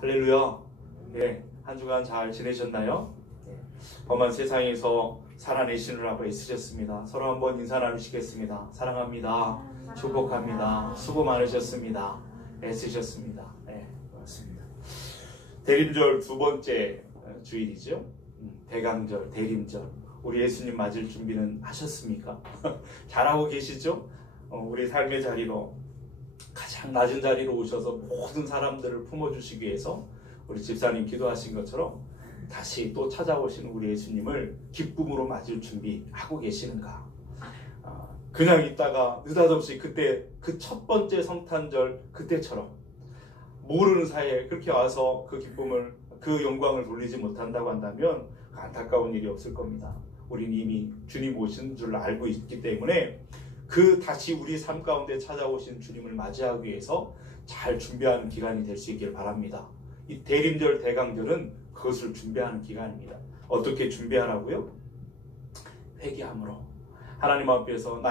할렐루야. 네, 한 주간 잘 지내셨나요? 네, 험한 세상에서 살아내시느라고 애쓰셨습니다. 서로 한번 인사 나누시겠습니다. 사랑합니다. 축복합니다. 수고 많으셨습니다. 애쓰셨습니다. 네, 고맙습니다. 대림절 두 번째 주일이죠. 대강절, 대림절. 우리 예수님 맞을 준비는 하셨습니까? 잘하고 계시죠? 우리 삶의 자리로 가장 낮은 자리로 오셔서 모든 사람들을 품어주시기 위해서 우리 집사님 기도하신 것처럼 다시 또 찾아오시는 우리 예수님을 기쁨으로 맞을 준비하고 계시는가? 그냥 있다가 느닷없이 그때 그 첫 번째 성탄절 그때처럼 모르는 사이에 그렇게 와서 그 기쁨을 그 영광을 돌리지 못한다고 한다면 안타까운 일이 없을 겁니다. 우리는 이미 주님 오신 줄 알고 있기 때문에 그 다시 우리 삶 가운데 찾아오신 주님을 맞이하기 위해서 잘 준비하는 기간이 될 수 있기를 바랍니다. 이 대림절, 대강절은 그것을 준비하는 기간입니다. 어떻게 준비하라고요? 회개함으로 하나님 앞에서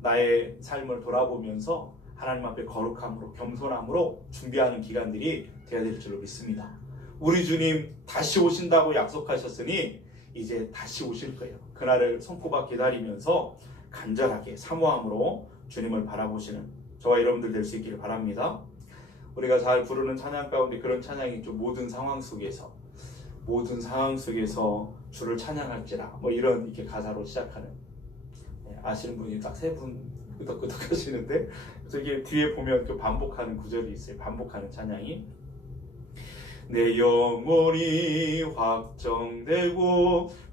나의 삶을 돌아보면서 하나님 앞에 거룩함으로 겸손함으로 준비하는 기간들이 되어야 될 줄로 믿습니다. 우리 주님 다시 오신다고 약속하셨으니 이제 다시 오실 거예요. 그날을 손꼽아 기다리면서 간절하게 사모함으로 주님을 바라보시는 저와 여러분들 될 수 있기를 바랍니다. 우리가 잘 부르는 찬양 가운데 그런 찬양이 있죠. 모든 상황 속에서 주를 찬양할지라 이런 이렇게 가사로 시작하는, 아시는 분이 딱 세 분 끄덕끄덕 하시는데, 그래서 이게 뒤에 보면 그 반복하는 구절이 있어요. 반복하는 찬양이 내 영혼이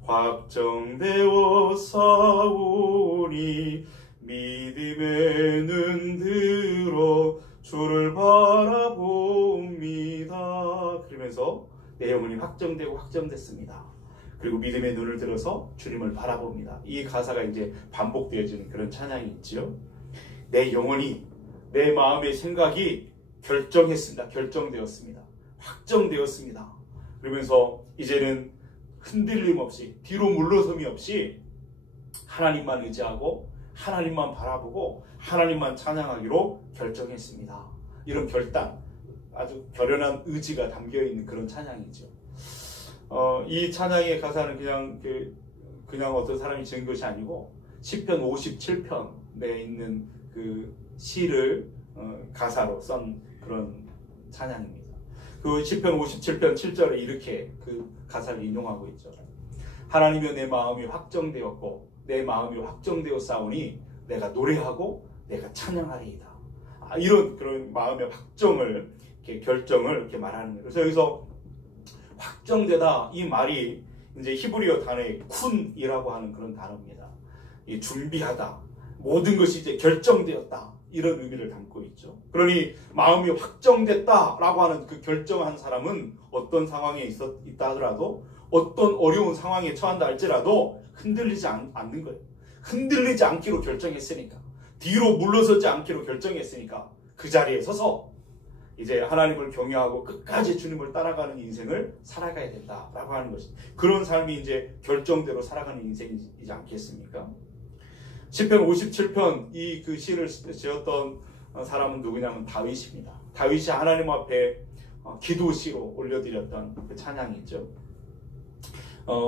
확정되어 싸우니 믿음의 눈 들어 주를 바라봅니다. 그러면서 내 영혼이 확정되고 확정됐습니다. 그리고 믿음의 눈을 들어서 주님을 바라봅니다. 이 가사가 이제 반복되어지는 그런 찬양이 있죠. 내 영혼이, 내 마음의 생각이 결정했습니다. 결정되었습니다. 확정되었습니다. 그러면서 이제는 흔들림 없이, 뒤로 물러섬이 없이 하나님만 의지하고 하나님만 바라보고 하나님만 찬양하기로 결정했습니다. 이런 결단, 아주 결연한 의지가 담겨있는 그런 찬양이죠. 이 찬양의 가사는 그냥 어떤 사람이 지은 것이 아니고 시편 57편에 있는 그 시를 가사로 쓴 그런 찬양입니다. 그 시편 57편 7절에 이렇게 그 가사를 인용하고 있죠. 하나님이여 내 마음이 확정되었고 내 마음이 확정되어 싸우니 내가 노래하고 내가 찬양하리이다. 이런 그런 마음의 확정을, 결정을 이렇게 말하는 거예요. 그래서 여기서 확정되다 이 말이 이제 히브리어 단어의 쿤이라고 하는 그런 단어입니다. 이 준비하다, 모든 것이 이제 결정되었다, 이런 의미를 담고 있죠. 그러니 마음이 확정됐다라고 하는 그 결정한 사람은 어떤 상황에 있다 하더라도, 어떤 어려운 상황에 처한다 할지라도 흔들리지 않는 거예요. 흔들리지 않기로 결정했으니까, 뒤로 물러서지 않기로 결정했으니까 그 자리에 서서 이제 하나님을 경외하고 끝까지 주님을 따라가는 인생을 살아가야 된다라고 하는 것이, 그런 삶이 이제 결정대로 살아가는 인생이지 않겠습니까? 시편 57편 그 시를 지었던 사람은 누구냐면 다윗입니다. 다윗이 하나님 앞에 기도시로 올려드렸던 그 찬양이죠.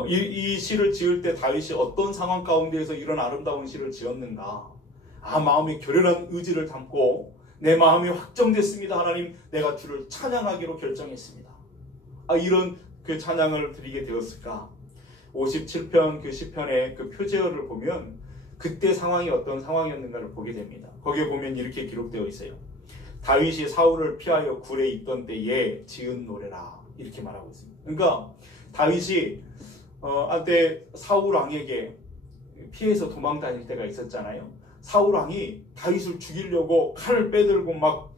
이 시를 지을 때 다윗이 어떤 상황 가운데에서 이런 아름다운 시를 지었는가? 마음에 결연한 의지를 담고 내 마음이 확정됐습니다. 하나님, 내가 주를 찬양하기로 결정했습니다. 이런 그 찬양을 드리게 되었을까? 57편 그 시편의 그 표제어를 보면 그때 상황이 어떤 상황이었는가를 보게 됩니다. 거기에 보면 이렇게 기록되어 있어요. 다윗이 사울을 피하여 굴에 있던 때에 지은 노래라, 이렇게 말하고 있습니다. 그러니까 다윗이 한때 사울 왕에게 피해서 도망 다닐 때가 있었잖아요. 사울 왕이 다윗을 죽이려고 칼을 빼들고 막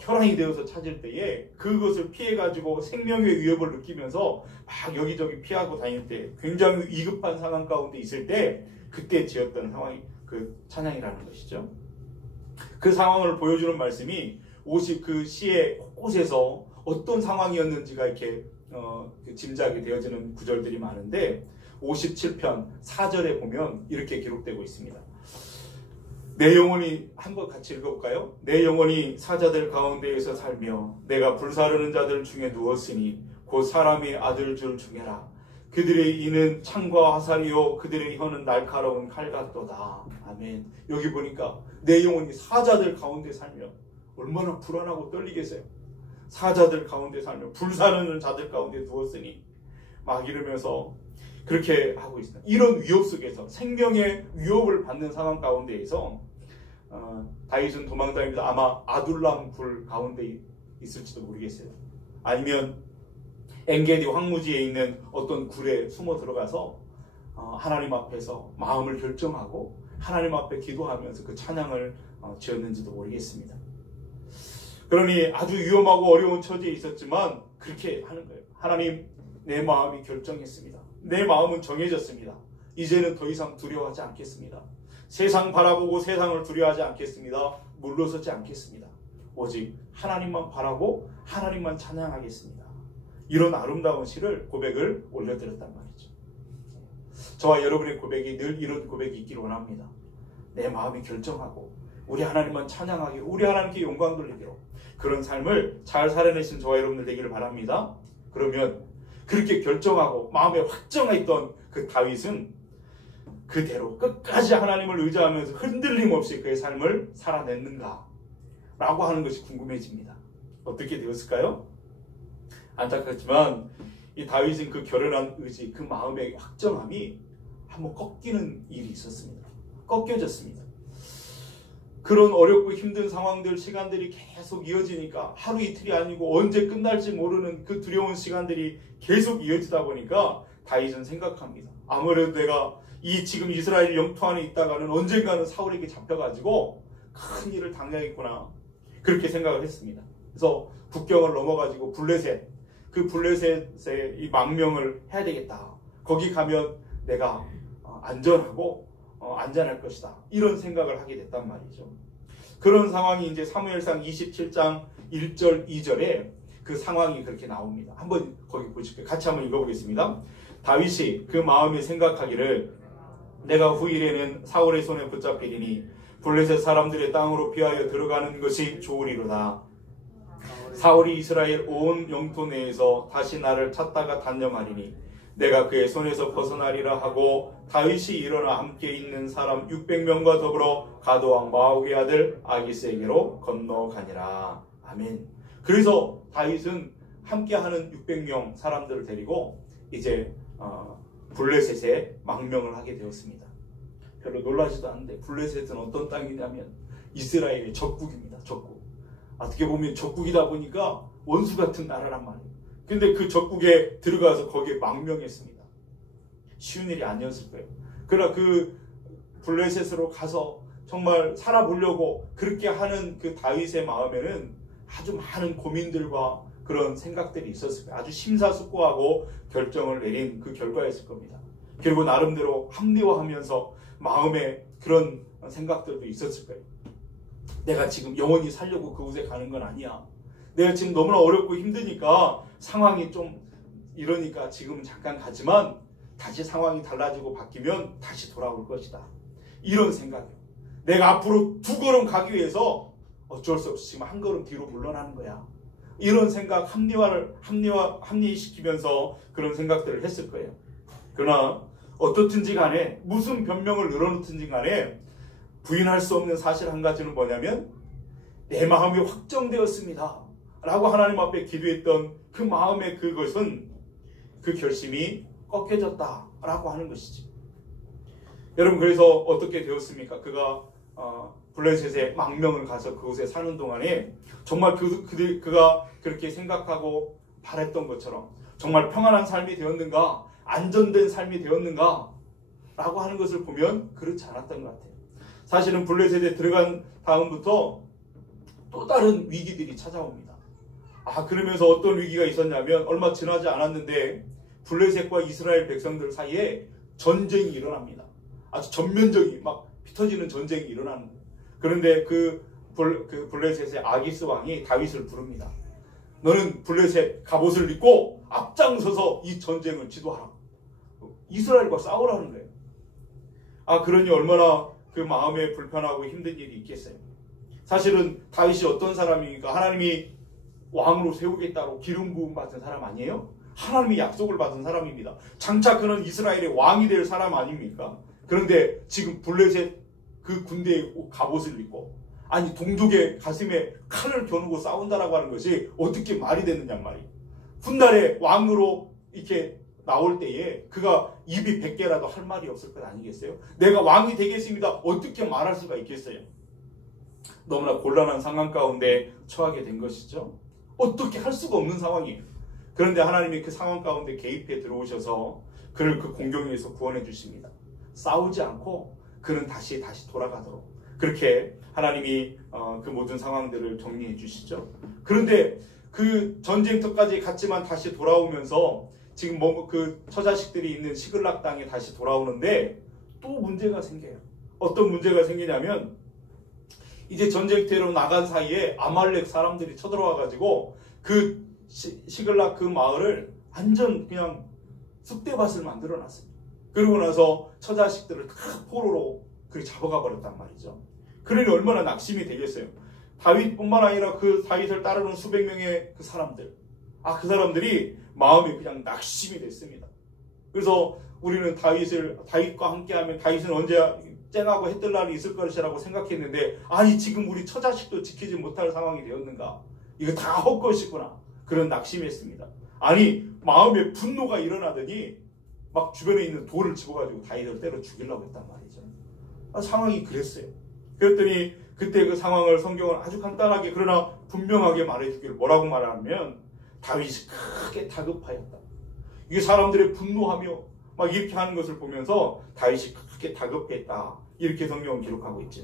혈안이 되어서 찾을 때에 그것을 피해가지고 생명의 위협을 느끼면서 막 여기저기 피하고 다닐 때, 굉장히 위급한 상황 가운데 있을 때 그때 지었던 상황이 그 찬양이라는 것이죠. 그 상황을 보여주는 말씀이 그 시의 곳곳에서 어떤 상황이었는지가 이렇게 짐작이 되어지는 구절들이 많은데, 57편 4절에 보면 이렇게 기록되고 있습니다. 내 영혼이 한번 같이 읽어볼까요? 내 영혼이 사자들 가운데에서 살며 내가 불사르는 자들 중에 누웠으니 곧 사람의 아들 줄 중에라. 그들의 이는 창과 화살이요 그들의 혀는 날카로운 칼 같도다. 아멘. 여기 보니까 내 영혼이 사자들 가운데 살며 얼마나 불안하고 떨리겠어요. 사자들 가운데 살며 불사르는 자들 가운데 누웠으니 막 이러면서 그렇게 하고 있습니다. 이런 위협 속에서 생명의 위협을 받는 상황 가운데에서 다윗은 도망다닙니다. 아마 아둘람 굴 가운데 있을지도 모르겠어요. 아니면 엔게디 황무지에 있는 어떤 굴에 숨어 들어가서 하나님 앞에서 마음을 결정하고 하나님 앞에 기도하면서 그 찬양을 지었는지도 모르겠습니다. 그러니 아주 위험하고 어려운 처지에 있었지만 그렇게 하는 거예요. 하나님, 내 마음이 결정했습니다. 내 마음은 정해졌습니다. 이제는 더 이상 두려워하지 않겠습니다. 세상 바라보고 세상을 두려워하지 않겠습니다. 물러서지 않겠습니다. 오직 하나님만 바라고 하나님만 찬양하겠습니다. 이런 아름다운 시를 고백을 올려드렸단 말이죠. 저와 여러분의 고백이 늘 이런 고백이 있기를 원합니다. 내 마음이 결정하고 우리 하나님만 찬양하기로, 우리 하나님께 영광 돌리기로, 그런 삶을 잘 살아내신 저와 여러분들 되기를 바랍니다. 그러면 그렇게 결정하고 마음에 확정했던 그 다윗은 그대로 끝까지 하나님을 의지하면서 흔들림 없이 그의 삶을 살아냈는가 라고 하는 것이 궁금해집니다. 어떻게 되었을까요? 안타깝지만 이 다윗은 그 결연한 의지, 그 마음의 확정함이 한번 꺾이는 일이 있었습니다. 꺾여졌습니다. 그런 어렵고 힘든 상황들, 시간들이 계속 이어지니까 하루 이틀이 아니고 언제 끝날지 모르는 그 두려운 시간들이 계속 이어지다 보니까 다윗은 생각합니다. 아무래도 내가 이 지금 이스라엘 영토 안에 있다가는 언젠가는 사울에게 잡혀가지고 큰 일을 당하겠구나, 그렇게 생각을 했습니다. 그래서 국경을 넘어가지고 블레셋, 그 블레셋의 이 망명을 해야 되겠다. 거기 가면 내가 안전하고 안전할 것이다. 이런 생각을 하게 됐단 말이죠. 그런 상황이 이제 사무엘상 27장 1절 2절에 그 상황이 그렇게 나옵니다. 한번 거기 보실게요. 같이 한번 읽어보겠습니다. 다윗이 그 마음에 생각하기를 내가 후일에는 사울의 손에 붙잡히리니 블레셋 사람들의 땅으로 피하여 들어가는 것이 좋으리로다. 사울이 이스라엘 온 영토 내에서 다시 나를 찾다가 단념하리니 내가 그의 손에서 벗어나리라 하고 다윗이 일어나 함께 있는 사람 600명과 더불어 가드왕 마옥의 아들 아기스에게로 건너가니라. 아멘. 그래서 다윗은 함께하는 600명 사람들을 데리고 이제 블레셋에 망명을 하게 되었습니다. 별로 놀라지도 않는데 블레셋은 어떤 땅이냐면 이스라엘의 적국입니다. 적국. 어떻게 보면 적국이다 보니까 원수 같은 나라란 말이에요. 근데 그 적국에 들어가서 거기에 망명했습니다. 쉬운 일이 아니었을 거예요. 그러나 그 블레셋으로 가서 정말 살아보려고 그렇게 하는 그 다윗의 마음에는 아주 많은 고민들과 그런 생각들이 있었을 거예요. 아주 심사숙고하고 결정을 내린 그 결과였을 겁니다. 그리고 나름대로 합리화하면서 마음에 그런 생각들도 있었을 거예요. 내가 지금 영원히 살려고 그곳에 가는 건 아니야. 내가 지금 너무나 어렵고 힘드니까 상황이 좀 이러니까 지금은 잠깐 가지만 다시 상황이 달라지고 바뀌면 다시 돌아올 것이다. 이런 생각이에요. 내가 앞으로 2걸음 가기 위해서 어쩔 수 없이 지금 1걸음 뒤로 물러나는 거야. 이런 생각, 합리시키면서 그런 생각들을 했을 거예요. 그러나 어떻든지 간에 무슨 변명을 늘어놓든지 간에 부인할 수 없는 사실 한 가지는 뭐냐면 내 마음이 확정되었습니다 라고 하나님 앞에 기도했던 그 마음의 그것은, 그 결심이 꺾여졌다 라고 하는 것이지. 여러분, 그래서 어떻게 되었습니까? 그가 블레셋에 망명을 가서 그곳에 사는 동안에 정말 그가 그렇게 생각하고 바랬던 것처럼 정말 평안한 삶이 되었는가, 안전된 삶이 되었는가 라고 하는 것을 보면 그렇지 않았던 것 같아요. 사실은 블레셋에 들어간 다음부터 또 다른 위기들이 찾아옵니다. 그러면서 어떤 위기가 있었냐면 얼마 지나지 않았는데 블레셋과 이스라엘 백성들 사이에 전쟁이 일어납니다. 아주 전면적인 막 피 터지는 전쟁이 일어나는 거예요. 그런데 그 블레셋의 아기스 왕이 다윗을 부릅니다. 너는 블레셋 갑옷을 입고 앞장서서 이 전쟁을 지도하라. 이스라엘과 싸우라는 거예요. 그러니 얼마나 그 마음에 불편하고 힘든 일이 있겠어요? 사실은 다윗이 어떤 사람입니까? 하나님이 왕으로 세우겠다고 기름 부음 받은 사람 아니에요? 하나님이 약속을 받은 사람입니다. 장차 그는 이스라엘의 왕이 될 사람 아닙니까? 그런데 지금 블레셋 그 군대의 갑옷을 입고 아니 동족의 가슴에 칼을 겨누고 싸운다라고 하는 것이 어떻게 말이 되느냐 말이에요. 훗날에 왕으로 이렇게 나올 때에 그가 입이 100개라도 할 말이 없을 것 아니겠어요? 내가 왕이 되겠습니다. 어떻게 말할 수가 있겠어요? 너무나 곤란한 상황 가운데 처하게 된 것이죠. 어떻게 할 수가 없는 상황이에요. 그런데 하나님이 그 상황 가운데 개입해 들어오셔서 그를 그 공경에서 구원해 주십니다. 싸우지 않고 그는 다시 돌아가도록 그렇게 하나님이 그 모든 상황들을 정리해 주시죠. 그런데 그 전쟁터까지 갔지만 다시 돌아오면서 지금 그 처자식들이 있는 시글락 땅에 다시 돌아오는데 또 문제가 생겨요. 어떤 문제가 생기냐면 이제 전쟁터로 나간 사이에 아말렉 사람들이 쳐들어와가지고 그 시글락 그 마을을 완전 그냥 쑥대밭을 만들어놨습니다. 그러고 나서 처자식들을 다 포로로 그렇게 잡아가 버렸단 말이죠. 그러니 얼마나 낙심이 되겠어요. 다윗뿐만 아니라 그 다윗을 따르는 수백 명의 그 사람들, 그 사람들이 마음이 그냥 낙심이 됐습니다. 그래서 우리는 다윗과 함께하면 다윗은 언제 쨍하고 해뜰 날이 있을 것이라고 생각했는데 아니 지금 우리 처자식도 지키지 못할 상황이 되었는가? 이거 다 헛것이구나. 그런 낙심했습니다. 아니 마음에 분노가 일어나더니 막 주변에 있는 돌을 집어가지고 다윗을 때려 죽이려고 했단 말이죠. 상황이 그랬어요. 그랬더니 그때 그 상황을 성경은 아주 간단하게 그러나 분명하게 말해주기를 뭐라고 말하면 다윗이 크게 다급하였다. 이게 사람들의 분노하며 막 이렇게 하는 것을 보면서 다윗이 크게 다급했다. 이렇게 성경은 기록하고 있죠.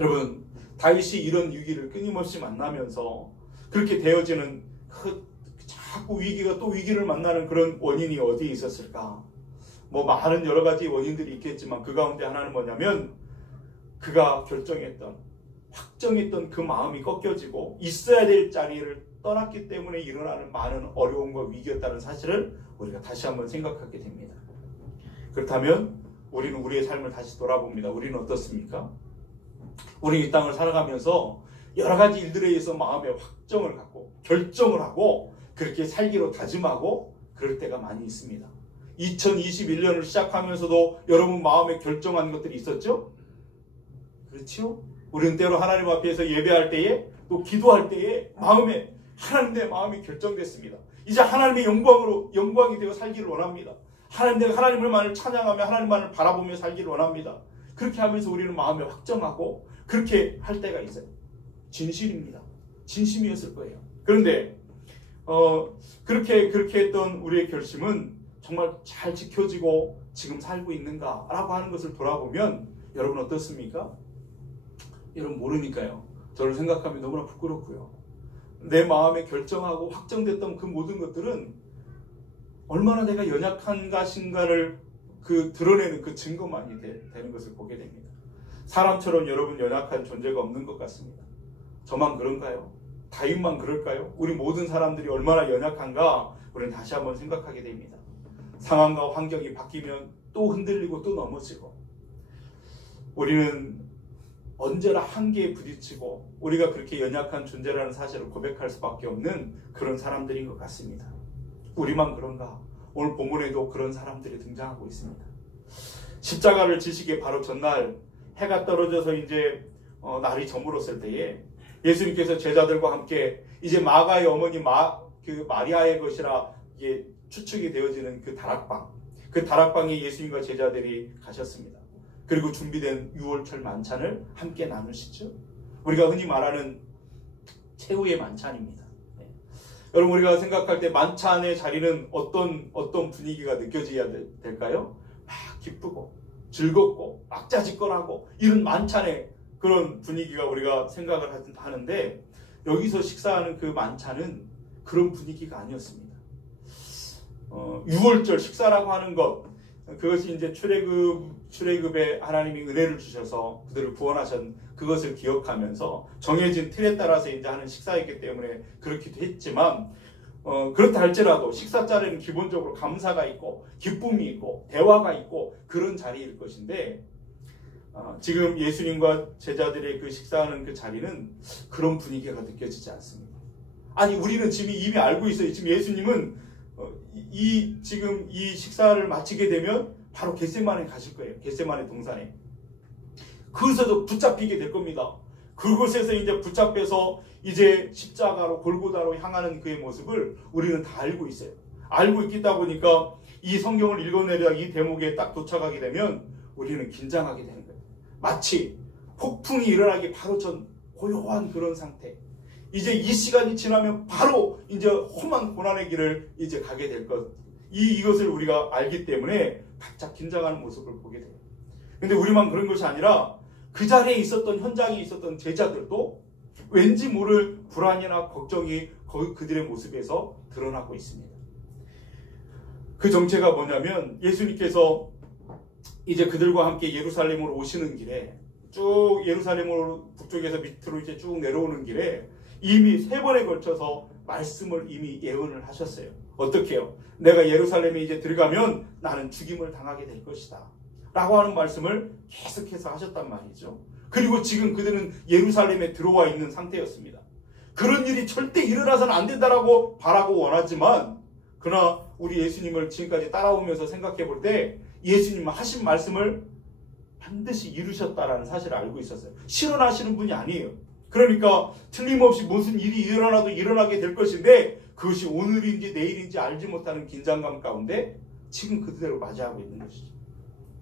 여러분 다윗이 이런 위기를 끊임없이 만나면서 그렇게 되어지는 자꾸 위기가 또 위기를 만나는 그런 원인이 어디에 있었을까? 뭐 많은 여러 가지 원인들이 있겠지만 그 가운데 하나는 뭐냐면 그가 확정했던 그 마음이 꺾여지고 있어야 될 자리를 떠났기 때문에 일어나는 많은 어려움과 위기였다는 사실을 우리가 다시 한번 생각하게 됩니다. 그렇다면 우리는 우리의 삶을 다시 돌아봅니다. 우리는 어떻습니까? 우리 이 땅을 살아가면서 여러 가지 일들에 의해서 마음의 확정을 갖고 결정을 하고 그렇게 살기로 다짐하고 그럴 때가 많이 있습니다. 2021년을 시작하면서도 여러분 마음에 결정한 것들이 있었죠? 그렇죠? 우리는 때로 하나님 앞에서 예배할 때에 또 기도할 때에 마음에 하나님 내 마음이 결정됐습니다. 이제 하나님의 영광이 되어 살기를 원합니다. 내가 하나님을만을 찬양하며 하나님만을 바라보며 살기를 원합니다. 그렇게 하면서 우리는 마음에 확정하고 그렇게 할 때가 있어요. 진실입니다. 진심이었을 거예요. 그런데 그렇게 했던 우리의 결심은 정말 잘 지켜지고 지금 살고 있는가라고 하는 것을 돌아보면 여러분 어떻습니까? 여러분 모르니까요. 저를 생각하면 너무나 부끄럽고요. 내 마음에 결정하고 확정됐던 그 모든 것들은 얼마나 내가 연약한 것인가를 드러내는 그 증거만이 되는 것을 보게 됩니다. 사람처럼 여러분 연약한 존재가 없는 것 같습니다. 저만 그런가요? 다윗만 그럴까요? 우리 모든 사람들이 얼마나 연약한가 우리는 다시 한번 생각하게 됩니다. 상황과 환경이 바뀌면 또 흔들리고 또 넘어지고 우리는 언제나 한계에 부딪히고 우리가 그렇게 연약한 존재라는 사실을 고백할 수밖에 없는 그런 사람들인 것 같습니다. 우리만 그런가? 오늘 본문에도 그런 사람들이 등장하고 있습니다. 십자가를 지시기에 바로 전날 해가 떨어져서 이제 날이 저물었을 때에 예수님께서 제자들과 함께 이제 마가의 어머니 마리아의 것이라 이게 추측이 되어지는 그 다락방에 예수님과 제자들이 가셨습니다. 그리고 준비된 유월절 만찬을 함께 나누시죠. 우리가 흔히 말하는 최후의 만찬입니다. 네. 여러분 우리가 생각할 때 만찬의 자리는 어떤 분위기가 느껴져야 될까요? 막 기쁘고 즐겁고 왁자지껄하고 이런 만찬의 그런 분위기가 우리가 생각을 하는데 여기서 식사하는 그 만찬은 그런 분위기가 아니었습니다. 유월절 식사라고 하는 것 그것이 이제 출애굽에 하나님이 은혜를 주셔서 그들을 구원하신 그것을 기억하면서 정해진 틀에 따라서 이제 하는 식사이기 때문에 그렇기도 했지만 그렇다 할지라도 식사 자리는 기본적으로 감사가 있고 기쁨이 있고 대화가 있고 그런 자리일 것인데 지금 예수님과 제자들의 그 식사하는 그 자리는 그런 분위기가 느껴지지 않습니다. 아니 우리는 지금 이미 알고 있어요. 지금 예수님은 지금 이 식사를 마치게 되면 바로 겟세마네 가실 거예요. 겟세마네 동산에. 그곳에서 붙잡히게 될 겁니다. 그곳에서 이제 붙잡혀서 이제 십자가로 골고다로 향하는 그의 모습을 우리는 다 알고 있어요. 알고 있다 보니까 이 성경을 읽어내려 이 대목에 딱 도착하게 되면 우리는 긴장하게 되는 거예요. 마치 폭풍이 일어나기 바로 전 고요한 그런 상태. 이제 이 시간이 지나면 바로 이제 험한 고난의 길을 이제 가게 될 것. 이것을 우리가 알기 때문에 바짝 긴장하는 모습을 보게 돼요. 근데 우리만 그런 것이 아니라 그 자리에 있었던 현장에 있었던 제자들도 왠지 모를 불안이나 걱정이 그들의 모습에서 드러나고 있습니다. 그 정체가 뭐냐면 예수님께서 이제 그들과 함께 예루살렘으로 오시는 길에 쭉 예루살렘으로 북쪽에서 밑으로 이제 쭉 내려오는 길에 이미 3번에 걸쳐서 말씀을 이미 예언을 하셨어요. 어떻게요? 내가 예루살렘에 이제 들어가면 나는 죽임을 당하게 될 것이다. 라고 하는 말씀을 계속해서 하셨단 말이죠. 그리고 지금 그들은 예루살렘에 들어와 있는 상태였습니다. 그런 일이 절대 일어나서는 안 된다라고 바라고 원하지만 그러나 우리 예수님을 지금까지 따라오면서 생각해 볼 때 예수님은 하신 말씀을 반드시 이루셨다라는 사실을 알고 있었어요. 실현하시는 분이 아니에요. 그러니까 틀림없이 무슨 일이 일어나도 일어나게 될 것인데 그것이 오늘인지 내일인지 알지 못하는 긴장감 가운데 지금 그대로 맞이하고 있는 것이죠.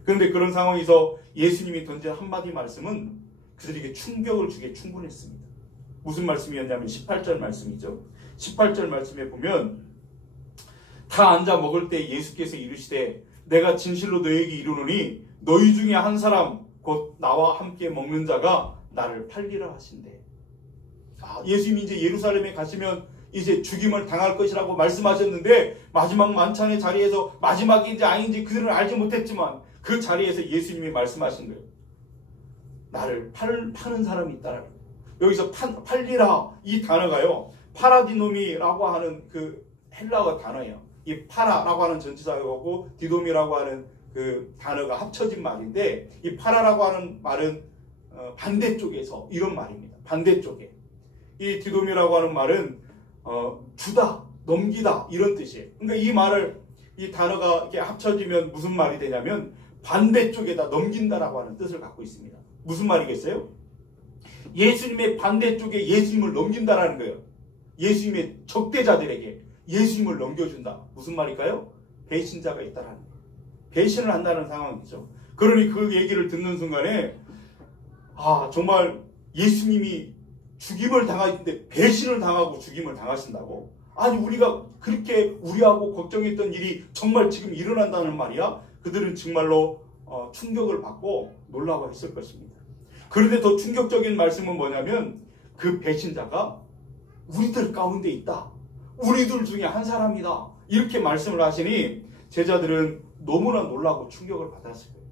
그런데 그런 상황에서 예수님이 던진 한마디 말씀은 그들에게 충격을 주기에 충분했습니다. 무슨 말씀이었냐면 18절 말씀이죠. 18절 말씀에 보면 다 앉아 먹을 때 예수께서 이르시되 내가 진실로 너희에게 이르노니 너희 중에 한 사람 곧 나와 함께 먹는 자가 나를 팔리라 하신대. 예수님이 이제 예루살렘에 가시면 이제 죽임을 당할 것이라고 말씀하셨는데 마지막 만찬의 자리에서 마지막인지 아닌지 그들은 알지 못했지만 그 자리에서 예수님이 말씀하신 거예요. 나를 파는 사람이 있다라는 거예요. 여기서 팔리라 이 단어가요. 파라디노미라고 하는 그 헬라어 단어예요. 이 파라라고 하는 전치사하고 디도미라고 하는 그 단어가 합쳐진 말인데 이 파라라고 하는 말은 반대쪽에서 이런 말입니다. 반대쪽에. 이 디도미라고 하는 말은 주다, 넘기다 이런 뜻이에요. 그러니까 이 말을 이 단어가 이렇게 합쳐지면 무슨 말이 되냐면 반대쪽에다 넘긴다라고 하는 뜻을 갖고 있습니다. 무슨 말이겠어요? 예수님의 반대쪽에 예수님을 넘긴다라는 거예요. 예수님의 적대자들에게 예수님을 넘겨준다. 무슨 말일까요? 배신자가 있다라는 거예요. 배신을 한다는 상황이죠. 그러니 그 얘기를 듣는 순간에 정말 예수님이 죽임을 당하는데 배신을 당하고 죽임을 당하신다고? 아니 우리가 그렇게 우려하고 걱정했던 일이 정말 지금 일어난다는 말이야? 그들은 정말로 충격을 받고 놀라워했을 것입니다. 그런데 더 충격적인 말씀은 뭐냐면 그 배신자가 우리들 가운데 있다. 우리들 중에 한 사람이다. 이렇게 말씀을 하시니 제자들은 너무나 놀라고 충격을 받았을 거예요.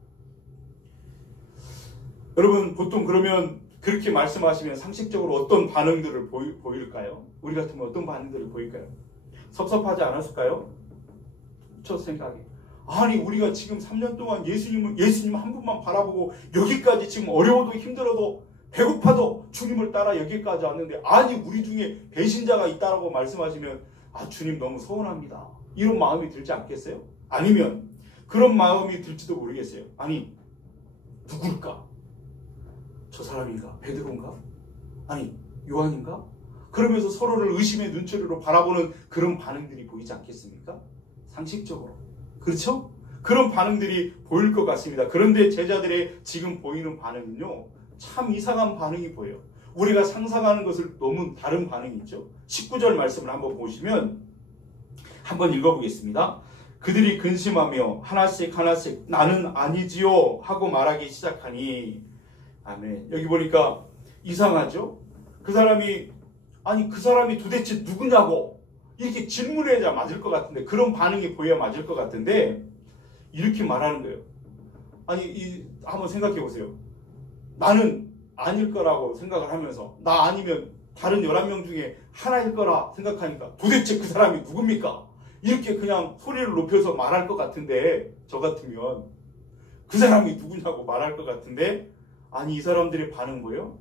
여러분 보통 그러면 그렇게 말씀하시면 상식적으로 어떤 반응들을 보일까요? 우리 같으면 어떤 반응들을 보일까요? 섭섭하지 않았을까요? 첫 생각에 아니 우리가 지금 3년 동안 예수님 한 분만 바라보고 여기까지 지금 어려워도 힘들어도 배고파도 주님을 따라 여기까지 왔는데 아니 우리 중에 배신자가 있다라고 말씀하시면 주님 너무 서운합니다. 이런 마음이 들지 않겠어요? 아니면 그런 마음이 들지도 모르겠어요. 아니 누굴까? 저 사람인가? 베드로인가? 아니 요한인가? 그러면서 서로를 의심의 눈초리로 바라보는 그런 반응들이 보이지 않겠습니까? 상식적으로. 그렇죠? 그런 반응들이 보일 것 같습니다. 그런데 제자들의 지금 보이는 반응은요. 참 이상한 반응이 보여요. 우리가 상상하는 것을 너무 다른 반응이 있죠. 19절 말씀을 한번 보시면 한번 읽어보겠습니다. 그들이 근심하며 하나씩 하나씩 나는 아니지요 하고 말하기 시작하니 아멘. 여기 보니까 이상하죠? 그 사람이 도대체 누구냐고 이렇게 질문해야 맞을 것 같은데 그런 반응이 보여야 맞을 것 같은데 이렇게 말하는 거예요. 한번 생각해 보세요. 나는 아닐 거라고 생각을 하면서 나 아니면 다른 11명 중에 하나일 거라 생각하니까 도대체 그 사람이 누굽니까? 이렇게 그냥 소리를 높여서 말할 것 같은데 저 같으면 그 사람이 누구냐고 말할 것 같은데 아니 이 사람들의 반응은 뭐예요?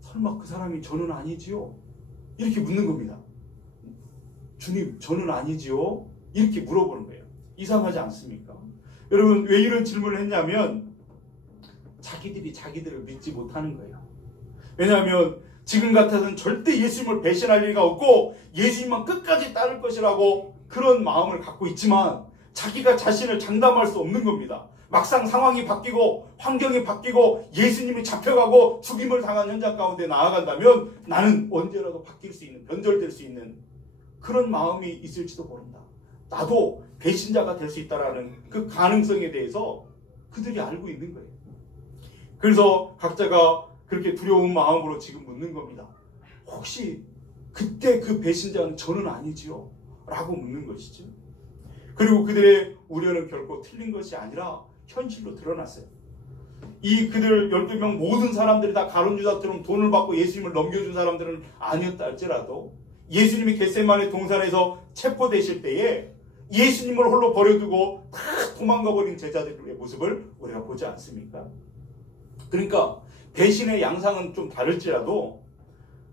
설마 그 사람이 저는 아니지요? 이렇게 묻는 겁니다. 주님 저는 아니지요? 이렇게 물어보는 거예요. 이상하지 않습니까? 여러분 왜 이런 질문을 했냐면 자기들이 자기들을 믿지 못하는 거예요. 왜냐하면 지금 같아서는 절대 예수님을 배신할 리가 없고 예수님만 끝까지 따를 것이라고 그런 마음을 갖고 있지만 자기가 자신을 장담할 수 없는 겁니다. 막상 상황이 바뀌고 환경이 바뀌고 예수님이 잡혀가고 죽임을 당한 현장 가운데 나아간다면 나는 언제라도 바뀔 수 있는, 변절될 수 있는 그런 마음이 있을지도 모른다. 나도 배신자가 될 수 있다는 그 가능성에 대해서 그들이 알고 있는 거예요. 그래서 각자가 그렇게 두려운 마음으로 지금 묻는 겁니다. 혹시 그때 그 배신자는 저는 아니지요? 라고 묻는 것이죠. 그리고 그들의 우려는 결코 틀린 것이 아니라 현실로 드러났어요. 이 그들 12명 모든 사람들이 다 가룟 유다처럼 돈을 받고 예수님을 넘겨준 사람들은 아니었다 할지라도 예수님이 겟세마네 동산에서 체포되실 때에 예수님을 홀로 버려두고 다 도망가 버린 제자들의 모습을 우리가 보지 않습니까? 그러니까 배신의 양상은 좀 다를지라도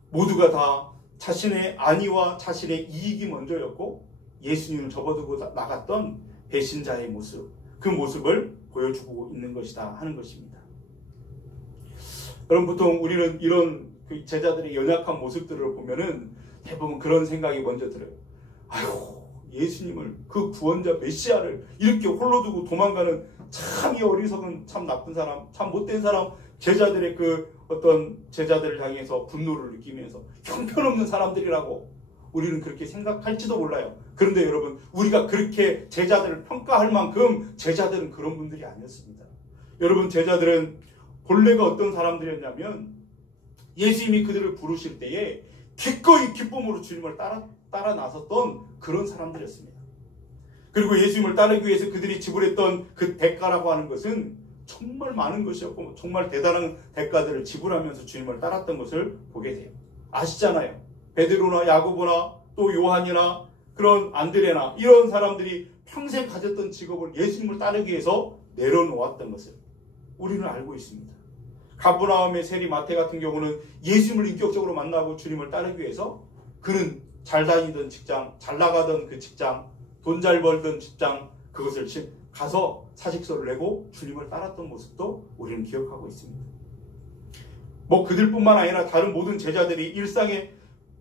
모두가 다 자신의 안위와 자신의 이익이 먼저였고 예수님을 접어두고 나갔던 배신자의 모습, 그 모습을 보여주고 있는 것이다 하는 것입니다. 여러분 보통 우리는 이런 그 제자들의 연약한 모습들을 보면은 대부분 그런 생각이 먼저 들어요. 아이고 예수님을 그 구원자 메시아를 이렇게 홀로 두고 도망가는 참 이 어리석은 참 나쁜 사람, 참 못된 사람, 제자들의 그 어떤 제자들을 향해서 분노를 느끼면서 형편없는 사람들이라고 우리는 그렇게 생각할지도 몰라요. 그런데 여러분 우리가 그렇게 제자들을 평가할 만큼 제자들은 그런 분들이 아니었습니다. 여러분 제자들은 본래가 어떤 사람들이었냐면 예수님이 그들을 부르실 때에 기꺼이 기쁨으로 주님을 따라 나섰던 그런 사람들이었습니다. 그리고 예수님을 따르기 위해서 그들이 지불했던 그 대가라고 하는 것은 정말 많은 것이었고 정말 대단한 대가들을 지불하면서 주님을 따랐던 것을 보게 돼요. 아시잖아요. 베드로나 야고보나 또 요한이나 그런 안드레나 이런 사람들이 평생 가졌던 직업을 예수님을 따르기 위해서 내려놓았던 것을 우리는 알고 있습니다. 가버나움의 세리 마태 같은 경우는 예수님을 인격적으로 만나고 주님을 따르기 위해서 그는 잘 다니던 직장, 잘 나가던 그 직장, 돈 잘 벌던 직장 그것을 가서 사직서를 내고 주님을 따랐던 모습도 우리는 기억하고 있습니다. 뭐 그들뿐만 아니라 다른 모든 제자들이 일상에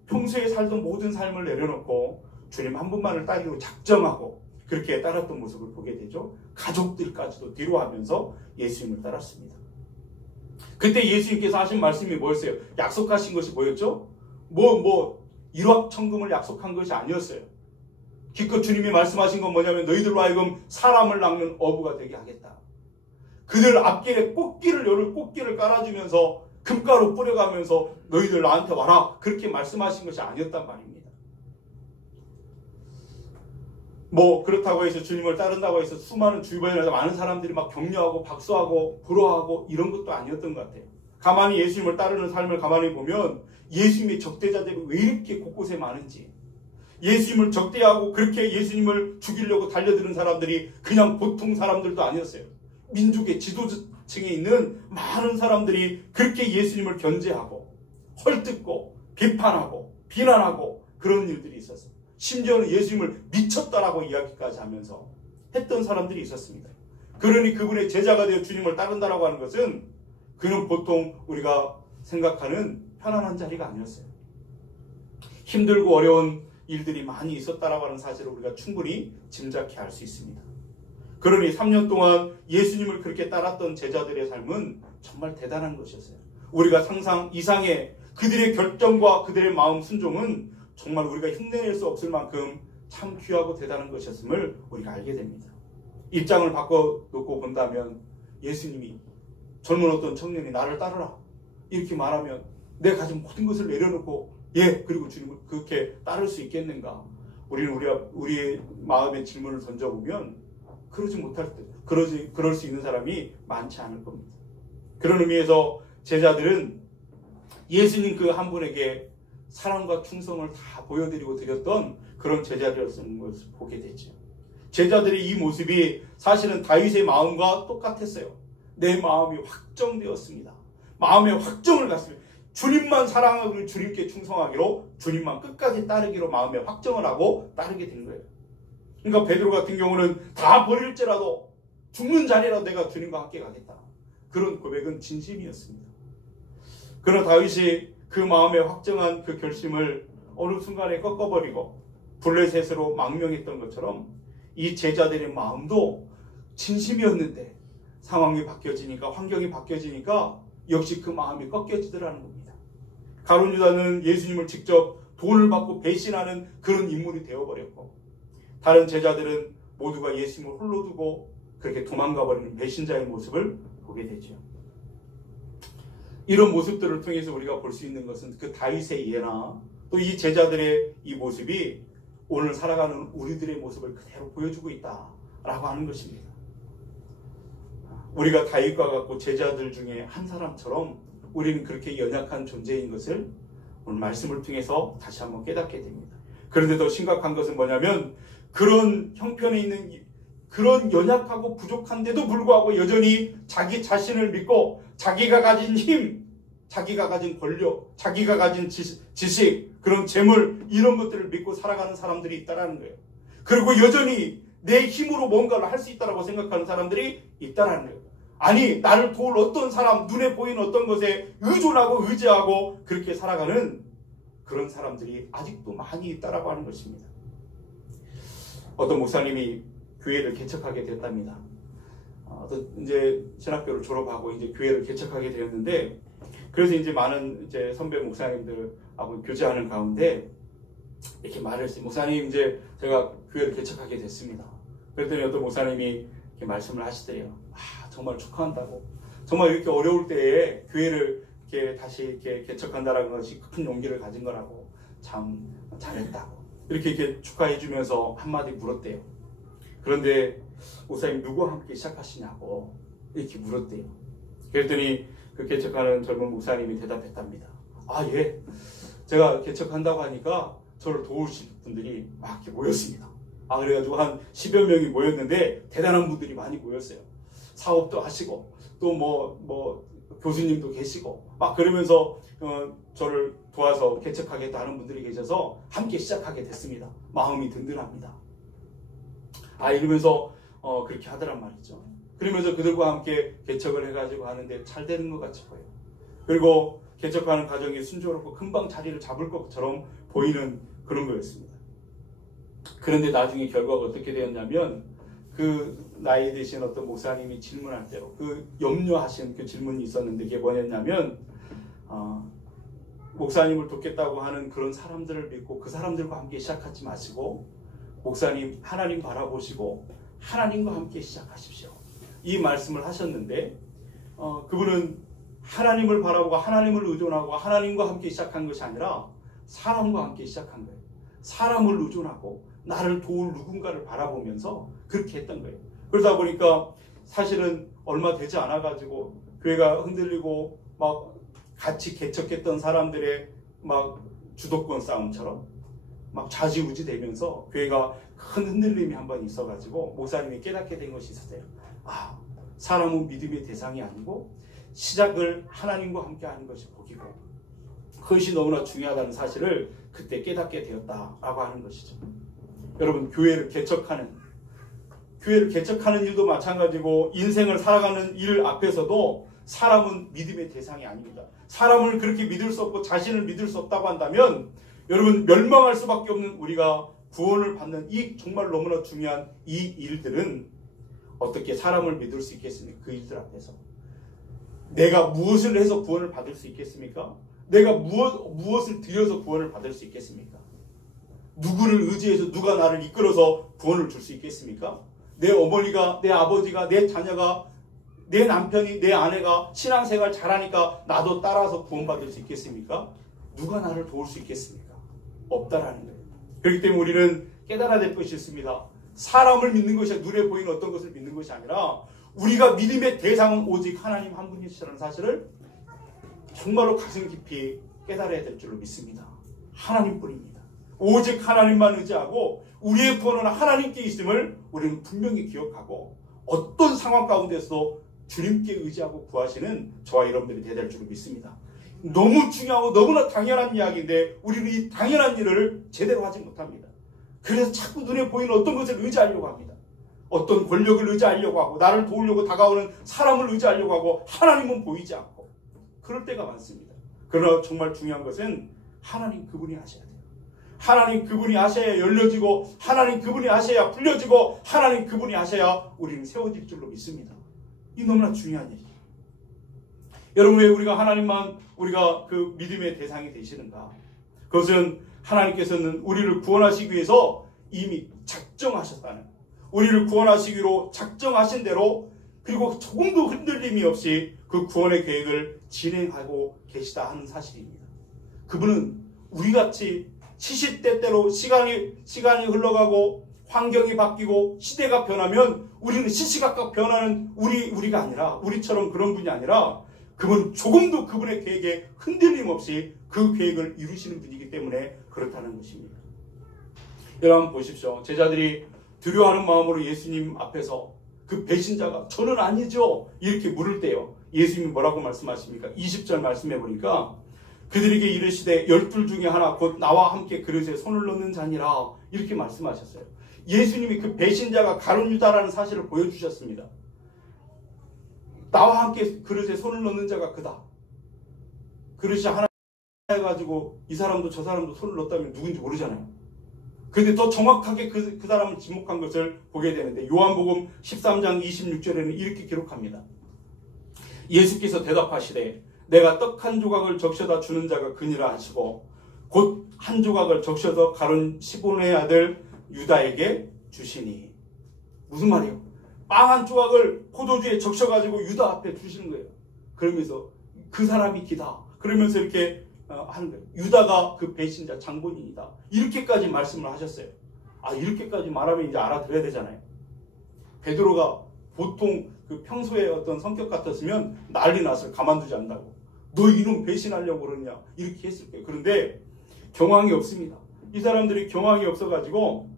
평소에 살던 모든 삶을 내려놓고 주님 한 분만을 따르기로 작정하고 그렇게 따랐던 모습을 보게 되죠. 가족들까지도 뒤로 하면서 예수님을 따랐습니다. 그때 예수님께서 하신 말씀이 뭐였어요? 약속하신 것이 뭐였죠? 일확천금을 약속한 것이 아니었어요. 기껏 주님이 말씀하신 건 뭐냐면 너희들로 하여금 사람을 낚는 어부가 되게 하겠다. 그들 앞길에 꽃길을 깔아주면서 금가루 뿌려가면서 너희들 나한테 와라 그렇게 말씀하신 것이 아니었단 말입니다. 그렇다고 해서 주님을 따른다고 해서 수많은 주변에 많은 사람들이 막 격려하고 박수하고 부러워하고 이런 것도 아니었던 것 같아요. 가만히 예수님을 따르는 삶을 가만히 보면 예수님의 적대자들이 왜 이렇게 곳곳에 많은지, 예수님을 적대하고 그렇게 예수님을 죽이려고 달려드는 사람들이 그냥 보통 사람들도 아니었어요. 민족의 지도층에 있는 많은 사람들이 그렇게 예수님을 견제하고 헐뜯고 비판하고 비난하고 그런 일들이 있었어요. 심지어는 예수님을 미쳤다라고 이야기까지 하면서 했던 사람들이 있었습니다. 그러니 그분의 제자가 되어 주님을 따른다라고 하는 것은 그는 보통 우리가 생각하는 편안한 자리가 아니었어요. 힘들고 어려운 일들이 많이 있었다라고 하는 사실을 우리가 충분히 짐작해 알 수 있습니다. 그러니 3년 동안 예수님을 그렇게 따랐던 제자들의 삶은 정말 대단한 것이었어요. 우리가 상상 이상의 그들의 결정과 그들의 마음 순종은 정말 우리가 흉내낼 수 없을 만큼 참 귀하고 대단한 것이었음을 우리가 알게 됩니다. 입장을 바꿔놓고 본다면 예수님이 젊은 어떤 청년이 나를 따르라 이렇게 말하면 내 가진 모든 것을 내려놓고 그리고 주님을 그렇게 따를 수 있겠는가? 우리는 우리의 마음의 질문을 던져보면 그럴 수 있는 사람이 많지 않을 겁니다. 그런 의미에서 제자들은 예수님 그 한 분에게 사랑과 충성을 다 보여드리고 드렸던 그런 제자들이었던 것을 보게 되죠. 제자들의 이 모습이 사실은 다윗의 마음과 똑같았어요. 내 마음이 확정되었습니다. 마음의 확정을 갖습니다. 주님만 사랑하고 주님께 충성하기로, 주님만 끝까지 따르기로 마음의 확정을 하고 따르게 된 거예요. 그러니까 베드로 같은 경우는 다 버릴지라도 죽는 자리라도 내가 주님과 함께 가겠다. 그런 고백은 진심이었습니다. 그러나 다윗이 그 마음에 확정한 그 결심을 어느 순간에 꺾어버리고 블레셋으로 망명했던 것처럼 이 제자들의 마음도 진심이었는데 상황이 바뀌어지니까, 환경이 바뀌어지니까 역시 그 마음이 꺾여지더라는 겁니다. 가룟 유다는 예수님을 직접 돈을 받고 배신하는 그런 인물이 되어버렸고, 다른 제자들은 모두가 예수님을 홀로 두고 그렇게 도망가버리는 배신자의 모습을 보게 되죠. 이런 모습들을 통해서 우리가 볼 수 있는 것은 그 다윗의 예나 또 이 제자들의 이 모습이 오늘 살아가는 우리들의 모습을 그대로 보여주고 있다라고 하는 것입니다. 우리가 다윗과 같고 제자들 중에 한 사람처럼 우리는 그렇게 연약한 존재인 것을 오늘 말씀을 통해서 다시 한번 깨닫게 됩니다. 그런데 더 심각한 것은 뭐냐면, 그런 형편에 있는 그런 연약하고 부족한데도 불구하고 여전히 자기 자신을 믿고 자기가 가진 힘, 자기가 가진 권력, 자기가 가진 지식, 그런 재물, 이런 것들을 믿고 살아가는 사람들이 있다는 거예요. 그리고 여전히 내 힘으로 뭔가를 할 수 있다고 생각하는 사람들이 있다는 거예요. 아니, 나를 도울 어떤 사람, 눈에 보이는 어떤 것에 의존하고 의지하고 그렇게 살아가는 그런 사람들이 아직도 많이 있다라고 하는 것입니다. 어떤 목사님이 교회를 개척하게 됐답니다. 이제 신학교를 졸업하고 이제 교회를 개척하게 되었는데, 그래서 이제 많은 이제 선배 목사님들하고 교제하는 가운데 이렇게 말을 했어요. 목사님, 이제 제가 교회를 개척하게 됐습니다. 그랬더니 어떤 목사님이 이렇게 말씀을 하시더래요. 정말 축하한다고. 정말 이렇게 어려울 때에 교회를 이렇게 다시 이렇게 개척한다라는 것이 큰 용기를 가진 거라고, 참 잘했다고. 이렇게 축하해 주면서 한마디 물었대요. 그런데 목사님, 누구와 함께 시작하시냐고 이렇게 물었대요. 그랬더니 그 개척하는 젊은 목사님이 대답했답니다. 예. 제가 개척한다고 하니까 저를 도우실 분들이 막 이렇게 모였습니다. 그래가지고 한 10여 명이 모였는데 대단한 분들이 많이 모였어요. 사업도 하시고 또 교수님도 계시고 막 그러면서 저를 도와서 개척하겠다 하는 분들이 계셔서 함께 시작하게 됐습니다. 마음이 든든합니다. 이러면서 그렇게 하더란 말이죠. 그러면서 그들과 함께 개척을 해가지고 하는데 잘 되는 것 같이 보여요. 그리고 개척하는 과정이 순조롭고 금방 자리를 잡을 것처럼 보이는 그런 거였습니다. 그런데 나중에 결과가 어떻게 되었냐면, 그 나이 드신 어떤 목사님이 질문할 때로 그 염려하신 그 질문이 있었는데, 그게 뭐였냐면, 목사님을 돕겠다고 하는 그런 사람들을 믿고 그 사람들과 함께 시작하지 마시고, 목사님 하나님 바라보시고 하나님과 함께 시작하십시오. 이 말씀을 하셨는데, 그분은 하나님을 바라보고 하나님을 의존하고 하나님과 함께 시작한 것이 아니라 사람과 함께 시작한 거예요. 사람을 의존하고 나를 도울 누군가를 바라보면서 그렇게 했던 거예요. 그러다 보니까 사실은 얼마 되지 않아가지고 교회가 흔들리고 막 같이 개척했던 사람들의 막 주도권 싸움처럼 막 좌지우지 되면서 교회가 큰 흔들림이 한번 있어가지고 목사님이 깨닫게 된 것이 있었어요. 사람은 믿음의 대상이 아니고 시작을 하나님과 함께 하는 것이 복이고 그것이 너무나 중요하다는 사실을 그때 깨닫게 되었다라고 하는 것이죠. 여러분, 교회를 개척하는 일도 마찬가지고 인생을 살아가는 일 앞에서도 사람은 믿음의 대상이 아닙니다. 사람을 그렇게 믿을 수 없고 자신을 믿을 수 없다고 한다면 여러분, 멸망할 수밖에 없는 우리가 구원을 받는 이 정말 너무나 중요한 이 일들은 어떻게 사람을 믿을 수 있겠습니까? 그 일들 앞에서 내가 무엇을 해서 구원을 받을 수 있겠습니까? 내가 무엇을 드려서 구원을 받을 수 있겠습니까? 누구를 의지해서 누가 나를 이끌어서 구원을 줄 수 있겠습니까? 내 어머니가, 내 아버지가, 내 자녀가, 내 남편이, 내 아내가 신앙생활 잘하니까 나도 따라서 구원받을 수 있겠습니까? 누가 나를 도울 수 있겠습니까? 없다라는 거예요. 그렇기 때문에 우리는 깨달아야 될 것이 있습니다. 사람을 믿는 것이 눈에 보이는 어떤 것을 믿는 것이 아니라 우리가 믿음의 대상은 오직 하나님 한 분이시라는 사실을 정말로 가슴 깊이 깨달아야 될 줄로 믿습니다. 하나님뿐입니다. 오직 하나님만 의지하고 우리의 구원은 하나님께 있음을 우리는 분명히 기억하고 어떤 상황 가운데서 주님께 의지하고 구하시는 저와 여러분들이 되야 될 줄 믿습니다. 너무 중요하고 너무나 당연한 이야기인데 우리는 이 당연한 일을 제대로 하지 못합니다. 그래서 자꾸 눈에 보이는 어떤 것을 의지하려고 합니다. 어떤 권력을 의지하려고 하고 나를 도우려고 다가오는 사람을 의지하려고 하고 하나님은 보이지 않고 그럴 때가 많습니다. 그러나 정말 중요한 것은 하나님 그분이 하셔야 돼요. 하나님 그분이 하셔야 열려지고 하나님 그분이 하셔야 풀려지고 하나님 그분이 하셔야 우리는 세워질 줄로 믿습니다. 이 너무나 중요한 일이에요. 여러분, 왜 우리가 하나님만 우리가 그 믿음의 대상이 되시는가? 그것은 하나님께서는 우리를 구원하시기 위해서 이미 작정하셨다는, 우리를 구원하시기로 작정하신 대로 그리고 조금도 흔들림이 없이 그 구원의 계획을 진행하고 계시다 하는 사실입니다. 그분은 우리같이 시시때때로 시간이 흘러가고 환경이 바뀌고 시대가 변하면 우리는 시시각각 변하는 우리가 아니라, 우리처럼 그런 분이 아니라 그분 조금도 그분의 계획에 흔들림 없이 그 계획을 이루시는 분이기 때문에 그렇다는 것입니다. 여러분 보십시오. 제자들이 두려워하는 마음으로 예수님 앞에서 그 배신자가 저는 아니죠 이렇게 물을 때요, 예수님이 뭐라고 말씀하십니까? 20절 말씀해 보니까 그들에게 이르시되 12 중에 하나 곧 나와 함께 그릇에 손을 넣는 자니라 이렇게 말씀하셨어요. 예수님이 그 배신자가 가룟 유다라는 사실을 보여주셨습니다. 나와 함께 그릇에 손을 넣는 자가 그다. 그릇이 하나 해가지고 이 사람도 저 사람도 손을 넣었다면 누군지 모르잖아요. 그런데 더 정확하게 그 사람을 지목한 것을 보게 되는데 요한복음 13장 26절에는 이렇게 기록합니다. 예수께서 대답하시되 내가 떡 한 조각을 적셔다 주는 자가 그니라 하시고 곧 한 조각을 적셔서 가룟 시몬의 아들 유다에게 주시니. 무슨 말이에요? 빵 한 조각을 포도주에 적셔가지고 유다 앞에 주시는 거예요. 그러면서 그 사람이 기다. 그러면서 이렇게 하는 거예요. 유다가 그 배신자 장본인이다. 이렇게까지 말씀을 하셨어요. 이렇게까지 말하면 이제 알아들어야 되잖아요. 베드로가 보통 그 평소에 어떤 성격 같았으면 난리 났어요. 가만두지 않는다고. 너 이놈 배신하려고 그러냐 이렇게 했을 거예요. 그런데 경황이 없습니다. 이 사람들이 경황이 없어가지고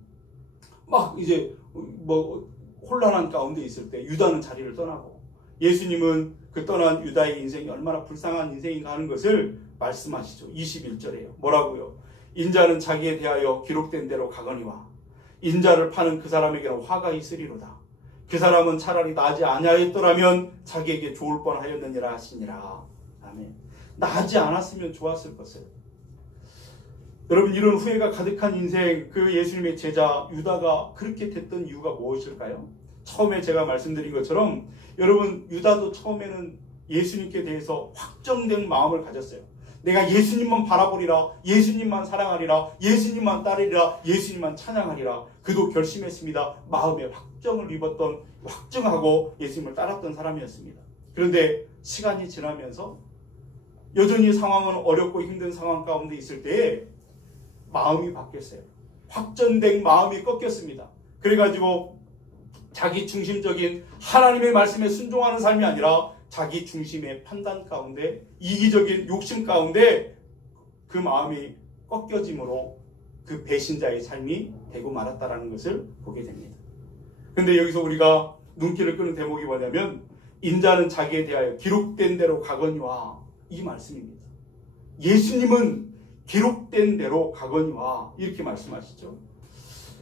막 이제 뭐 혼란한 가운데 있을 때 유다는 자리를 떠나고 예수님은 그 떠난 유다의 인생이 얼마나 불쌍한 인생인가 하는 것을 말씀하시죠. 21절에요. 뭐라고요? 인자는 자기에 대하여 기록된 대로 가거니와 인자를 파는 그 사람에게는 화가 있으리로다. 그 사람은 차라리 나지 아니하였더라면 자기에게 좋을 뻔하였느니라 하시니라. 아멘. 나지 않았으면 좋았을 것을. 여러분, 이런 후회가 가득한 인생, 그 예수님의 제자 유다가 그렇게 됐던 이유가 무엇일까요? 처음에 제가 말씀드린 것처럼 여러분, 유다도 처음에는 예수님께 대해서 확정된 마음을 가졌어요. 내가 예수님만 바라보리라, 예수님만 사랑하리라, 예수님만 따르리라, 예수님만 찬양하리라. 그도 결심했습니다. 마음에 확정을 입었던, 확증하고 예수님을 따랐던 사람이었습니다. 그런데 시간이 지나면서 여전히 상황은 어렵고 힘든 상황 가운데 있을 때에 마음이 바뀌었어요. 확전된 마음이 꺾였습니다. 그래가지고 자기 중심적인 하나님의 말씀에 순종하는 삶이 아니라 자기 중심의 판단 가운데, 이기적인 욕심 가운데 그 마음이 꺾여짐으로 그 배신자의 삶이 되고 말았다라는 것을 보게 됩니다. 근데 여기서 우리가 눈길을 끄는 대목이 뭐냐면 인자는 자기에 대하여 기록된 대로 가거니와, 이 말씀입니다. 예수님은 기록된 대로 가거니와 이렇게 말씀하시죠.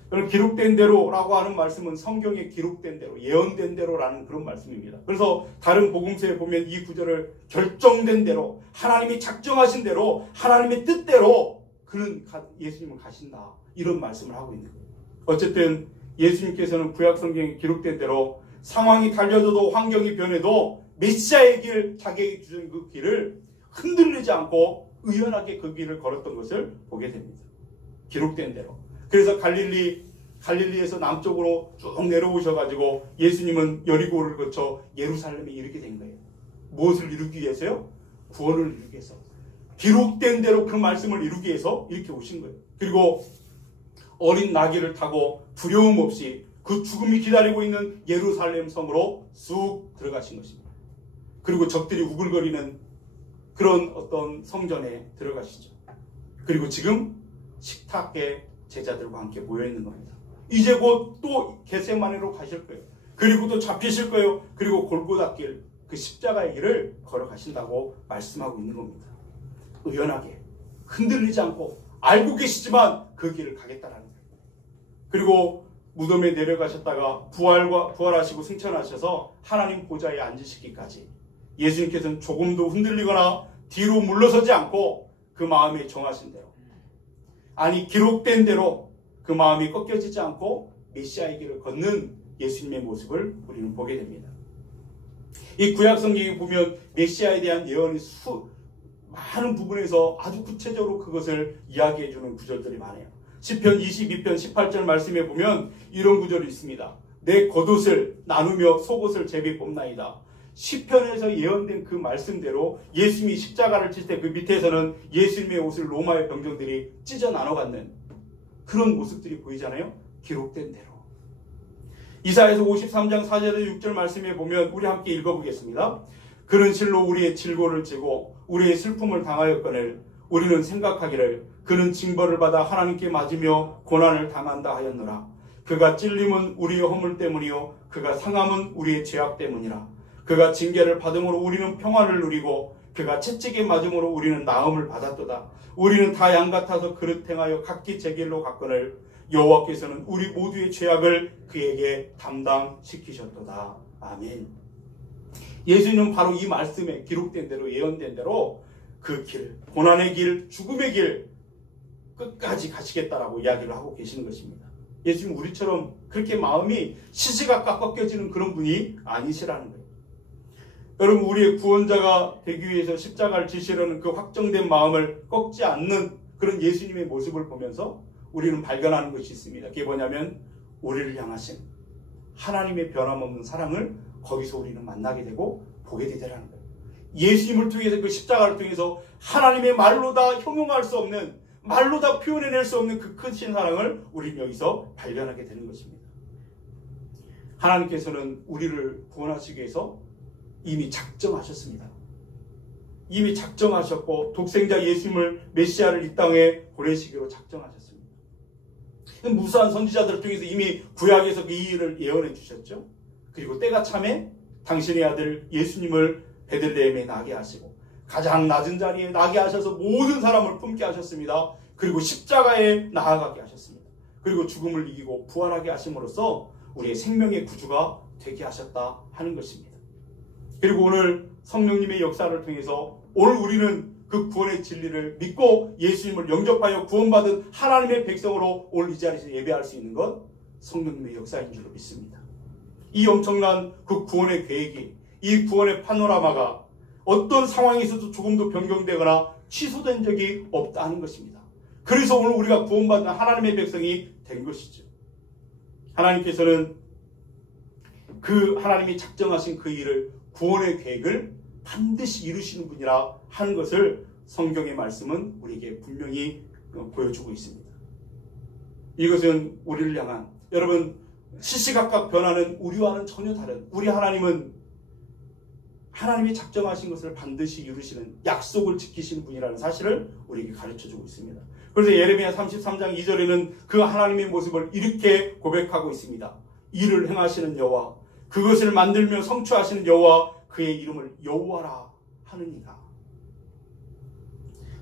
그럼 기록된 대로라고 하는 말씀은 성경에 기록된 대로, 예언된 대로라는 그런 말씀입니다. 그래서 다른 복음서에 보면 이 구절을 결정된 대로, 하나님이 작정하신 대로, 하나님의 뜻대로 그는 예수님은 가신다, 이런 말씀을 하고 있는 거예요. 어쨌든 예수님께서는 구약 성경에 기록된 대로 상황이 달려져도 환경이 변해도 메시아의 길, 자기에게 주신 그 길을 흔들리지 않고 의연하게 그 길을 걸었던 것을 보게 됩니다. 기록된 대로. 그래서 갈릴리에서 남쪽으로 쭉 내려오셔가지고 예수님은 여리고를 거쳐 예루살렘에 이르게 된 거예요. 무엇을 이루기 위해서요? 구원을 이루기 위해서. 기록된 대로 그 말씀을 이루기 위해서 이렇게 오신 거예요. 그리고 어린 나귀를 타고 두려움 없이 그 죽음이 기다리고 있는 예루살렘 성으로 쑥 들어가신 것입니다. 그리고 적들이 우글거리는 그런 어떤 성전에 들어가시죠. 그리고 지금 식탁에 제자들과 함께 모여있는 겁니다. 이제 곧 또 겟세마네로 가실 거예요. 그리고 또 잡히실 거예요. 그리고 골고다 길, 그 십자가의 길을 걸어가신다고 말씀하고 있는 겁니다. 의연하게 흔들리지 않고 알고 계시지만 그 길을 가겠다라는 거예요. 그리고 무덤에 내려가셨다가 부활하시고 승천하셔서 하나님 보좌에 앉으시기까지 예수님께서는 조금도 흔들리거나 뒤로 물러서지 않고 그 마음에 정하신 대로, 아니 기록된 대로 그 마음이 꺾여지지 않고 메시아의 길을 걷는 예수님의 모습을 우리는 보게 됩니다. 이 구약 성경에 보면 메시아에 대한 예언이 많은 부분에서 아주 구체적으로 그것을 이야기해 주는 구절들이 많아요. 시편 22편 18절 말씀에 보면 이런 구절이 있습니다. 내 겉옷을 나누며 속옷을 제비 뽑나이다. 시편에서 예언된 그 말씀대로 예수님이 십자가를 칠 때 그 밑에서는 예수님의 옷을 로마의 병정들이 찢어 나눠갖는 그런 모습들이 보이잖아요. 기록된 대로. 이사야서 53장 4절에서 6절 말씀에 보면 우리 함께 읽어보겠습니다. 그는 실로 우리의 질고를 지고 우리의 슬픔을 당하였거늘 우리는 생각하기를 그는 징벌을 받아 하나님께 맞으며 고난을 당한다 하였노라. 그가 찔림은 우리의 허물 때문이요 그가 상함은 우리의 죄악 때문이라. 그가 징계를 받음으로 우리는 평안을 누리고 그가 채찍에 맞음으로 우리는 나음을 받았도다. 우리는 다 양 같아서 그릇 행하여 각기 제 길로 갔거늘 여호와께서는 우리 모두의 죄악을 그에게 담당시키셨도다. 아멘. 예수님은 바로 이 말씀에 기록된 대로 예언된 대로 그 길, 고난의 길, 죽음의 길 끝까지 가시겠다라고 이야기를 하고 계시는 것입니다. 예수님 우리처럼 그렇게 마음이 시시각각 꺾여지는 그런 분이 아니시라는 거예요. 여러분, 우리의 구원자가 되기 위해서 십자가를 지시려는 그 확정된 마음을 꺾지 않는 그런 예수님의 모습을 보면서 우리는 발견하는 것이 있습니다. 그게 뭐냐면 우리를 향하신 하나님의 변함없는 사랑을 거기서 우리는 만나게 되고 보게 되더라는 거예요. 예수님을 통해서 그 십자가를 통해서 하나님의 말로 다 형용할 수 없는, 말로 다 표현해낼 수 없는 그 크신 사랑을 우리는 여기서 발견하게 되는 것입니다. 하나님께서는 우리를 구원하시기 위해서 이미 작정하셨습니다. 이미 작정하셨고 독생자 예수님을 메시아를 이 땅에 보내시기로 작정하셨습니다. 무수한 선지자들을 통해서 이미 구약에서 그 일을 예언해 주셨죠. 그리고 때가 참에 당신의 아들 예수님을 베들레헴에 나게 하시고 가장 낮은 자리에 나게 하셔서 모든 사람을 품게 하셨습니다. 그리고 십자가에 나아가게 하셨습니다. 그리고 죽음을 이기고 부활하게 하심으로써 우리의 생명의 구주가 되게 하셨다 하는 것입니다. 그리고 오늘 성령님의 역사를 통해서 오늘 우리는 그 구원의 진리를 믿고 예수님을 영접하여 구원받은 하나님의 백성으로 오늘 이 자리에서 예배할 수 있는 것 성령님의 역사인 줄로 믿습니다. 이 엄청난 그 구원의 계획이, 이 구원의 파노라마가 어떤 상황에서도 조금도 변경되거나 취소된 적이 없다는 것입니다. 그래서 오늘 우리가 구원받는 하나님의 백성이 된 것이죠. 하나님께서는 그 하나님이 작정하신 그 일을, 구원의 계획을 반드시 이루시는 분이라 하는 것을 성경의 말씀은 우리에게 분명히 보여주고 있습니다. 이것은 우리를 향한, 여러분, 시시각각 변하는 우리와는 전혀 다른, 우리 하나님은 하나님이 작정하신 것을 반드시 이루시는, 약속을 지키시는 분이라는 사실을 우리에게 가르쳐주고 있습니다. 그래서 예레미야 33장 2절에는 그 하나님의 모습을 이렇게 고백하고 있습니다. 일을 행하시는 여호와, 그것을 만들며 성취하시는 여호와, 그의 이름을 여호와라 하느니라.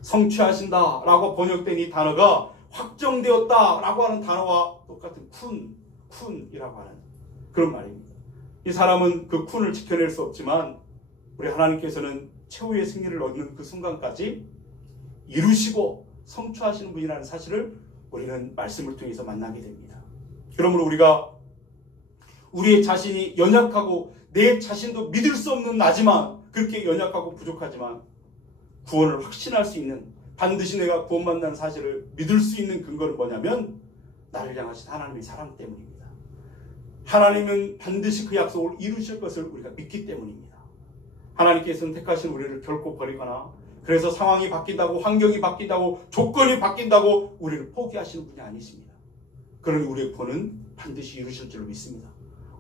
성취하신다 라고 번역된 이 단어가 확정되었다 라고 하는 단어와 똑같은 쿤이라고 하는 그런 말입니다. 이 사람은 그 쿤을 지켜낼 수 없지만 우리 하나님께서는 최후의 승리를 얻는 그 순간까지 이루시고 성취하시는 분이라는 사실을 우리는 말씀을 통해서 만나게 됩니다. 그러므로 우리가 우리의 자신이 연약하고 내 자신도 믿을 수 없는 나지만, 그렇게 연약하고 부족하지만 구원을 확신할 수 있는, 반드시 내가 구원받는다는 사실을 믿을 수 있는 근거는 뭐냐면 나를 향하신 하나님의 사랑 때문입니다. 하나님은 반드시 그 약속을 이루실 것을 우리가 믿기 때문입니다. 하나님께서는 택하신 우리를 결코 버리거나, 그래서 상황이 바뀐다고, 환경이 바뀐다고, 조건이 바뀐다고 우리를 포기하시는 분이 아니십니다. 그러니 우리의 구원은 반드시 이루실 줄로 믿습니다.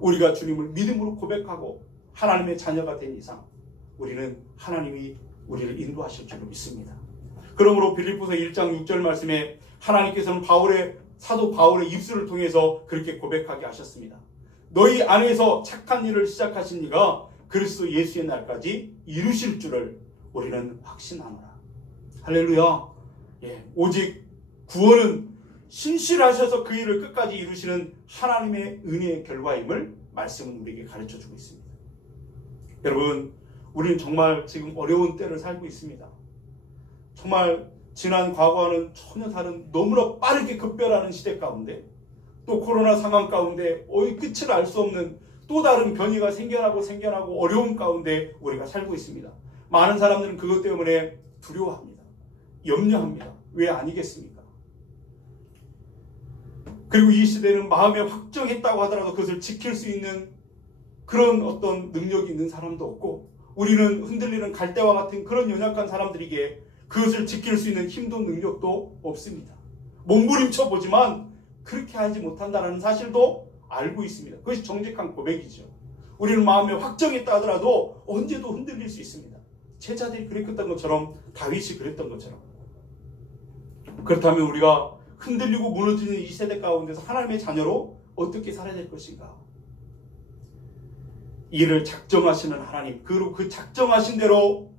우리가 주님을 믿음으로 고백하고 하나님의 자녀가 된 이상 우리는 하나님이 우리를 인도하실 줄로 믿습니다. 그러므로 빌립보서 1장 6절 말씀에 하나님께서는 사도 바울의 입술을 통해서 그렇게 고백하게 하셨습니다. 너희 안에서 착한 일을 시작하신 이가 그리스도 예수의 날까지 이루실 줄을 우리는 확신하노라. 할렐루야. 오직 구원은 신실하셔서 그 일을 끝까지 이루시는 하나님의 은혜의 결과임을 말씀은 우리에게 가르쳐주고 있습니다. 여러분, 우리는 정말 지금 어려운 때를 살고 있습니다. 정말 지난 과거와는 전혀 다른 너무나 빠르게 급변하는 시대 가운데, 또 코로나 상황 가운데 끝을 알 수 없는 또 다른 변이가 생겨나고 어려움 가운데 우리가 살고 있습니다. 많은 사람들은 그것 때문에 두려워합니다. 염려합니다. 왜 아니겠습니까? 그리고 이 시대는 마음에 확정했다고 하더라도 그것을 지킬 수 있는 그런 어떤 능력이 있는 사람도 없고, 우리는 흔들리는 갈대와 같은 그런 연약한 사람들에게 그것을 지킬 수 있는 힘도 능력도 없습니다. 몸부림쳐 보지만 그렇게 하지 못한다는 사실도 알고 있습니다. 그것이 정직한 고백이죠. 우리는 마음에 확정했다 하더라도 언제도 흔들릴 수 있습니다. 제자들이 그랬던 것처럼, 다윗이 그랬던 것처럼. 그렇다면 우리가 흔들리고 무너지는 이 세대 가운데서 하나님의 자녀로 어떻게 살아야 될 것인가? 이를 작정하시는 하나님, 그리고 그 작정하신 대로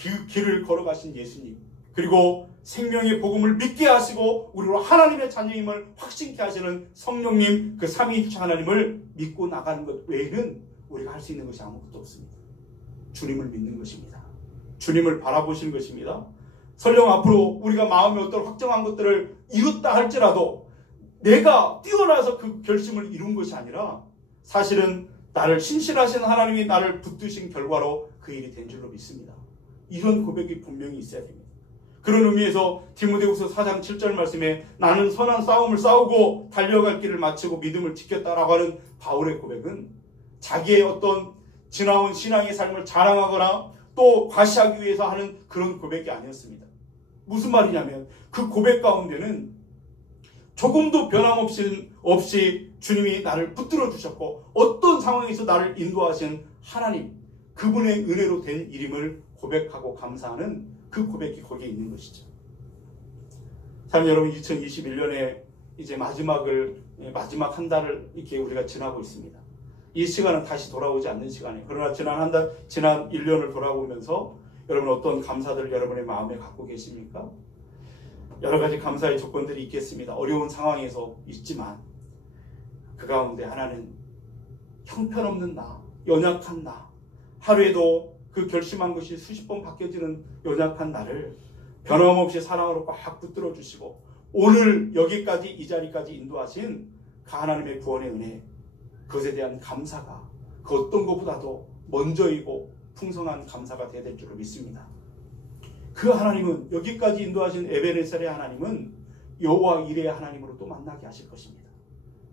그 길을 걸어가신 예수님, 그리고 생명의 복음을 믿게 하시고 우리로 하나님의 자녀임을 확신케 하시는 성령님, 그 삼위일체 하나님을 믿고 나가는 것 외에는 우리가 할 수 있는 것이 아무것도 없습니다. 주님을 믿는 것입니다. 주님을 바라보시는 것입니다. 설령 앞으로 우리가 마음에 어떤 확정한 것들을 이뤘다 할지라도 내가 뛰어나서 그 결심을 이룬 것이 아니라 사실은 나를 신실하신 하나님이 나를 붙드신 결과로 그 일이 된 줄로 믿습니다. 이런 고백이 분명히 있어야 됩니다. 그런 의미에서 디모데후서 4장 7절 말씀에 나는 선한 싸움을 싸우고 달려갈 길을 마치고 믿음을 지켰다라고 하는 바울의 고백은 자기의 어떤 지나온 신앙의 삶을 자랑하거나 또 과시하기 위해서 하는 그런 고백이 아니었습니다. 무슨 말이냐면 그 고백 가운데는 조금도 변함없이 주님이 나를 붙들어 주셨고 어떤 상황에서 나를 인도하신 하나님, 그분의 은혜로 된 일임을 고백하고 감사하는 그 고백이 거기에 있는 것이죠. 참 여러분, 2021년에 이제 마지막 한 달을 이렇게 우리가 지나고 있습니다. 이 시간은 다시 돌아오지 않는 시간이에요. 그러나 지난 1년을 돌아보면서 여러분 어떤 감사들을 여러분의 마음에 갖고 계십니까? 여러 가지 감사의 조건들이 있겠습니다. 어려운 상황에서 있지만 그 가운데 하나는 형편없는 나, 연약한 나, 하루에도 그 결심한 것이 수십 번 바뀌어지는 연약한 나를 변함없이 사랑으로 꽉 붙들어 주시고 오늘 여기까지 이 자리까지 인도하신 그 하나님의 구원의 은혜, 그것에 대한 감사가 그 어떤 것보다도 먼저이고 풍성한 감사가 되어야 될 줄로 믿습니다. 그 하나님은, 여기까지 인도하신 에베네셀의 하나님은 여호와 이레의 하나님으로 또 만나게 하실 것입니다.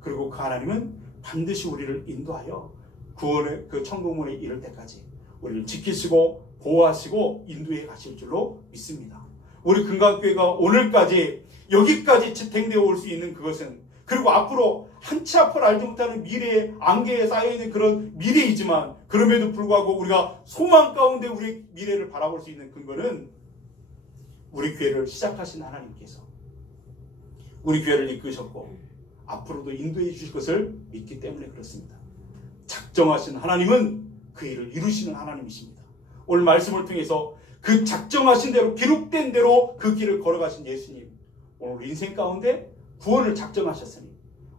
그리고 그 하나님은 반드시 우리를 인도하여 구원의 그 천국문에 이를 때까지 우리를 지키시고 보호하시고 인도해 가실 줄로 믿습니다. 우리 금강교회가 오늘까지 여기까지 지탱되어 올 수 있는 그것은, 그리고 앞으로 한치 앞을 알지 못하는 미래의 안개에 쌓여있는 그런 미래이지만 그럼에도 불구하고 우리가 소망 가운데 우리의 미래를 바라볼 수 있는 근거는 우리 교회를 시작하신 하나님께서 우리 교회를 이끄셨고 앞으로도 인도해 주실 것을 믿기 때문에 그렇습니다. 작정하신 하나님은 그 일을 이루시는 하나님이십니다. 오늘 말씀을 통해서 그 작정하신 대로, 기록된 대로 그 길을 걸어가신 예수님, 오늘 인생 가운데 구원을 작정하셨으니,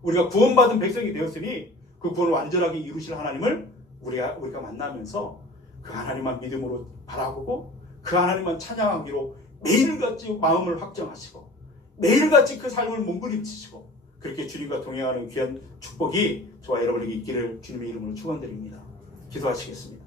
우리가 구원받은 백성이 되었으니 그 구원을 완전하게 이루실 하나님을 우리가 만나면서 그 하나님만 믿음으로 바라보고 그 하나님만 찬양하기로 매일같이 마음을 확정하시고 매일같이 그 삶을 몸부림치시고 그렇게 주님과 동행하는 귀한 축복이 저와 여러분에게 있기를 주님의 이름으로 축원드립니다. 기도하시겠습니다.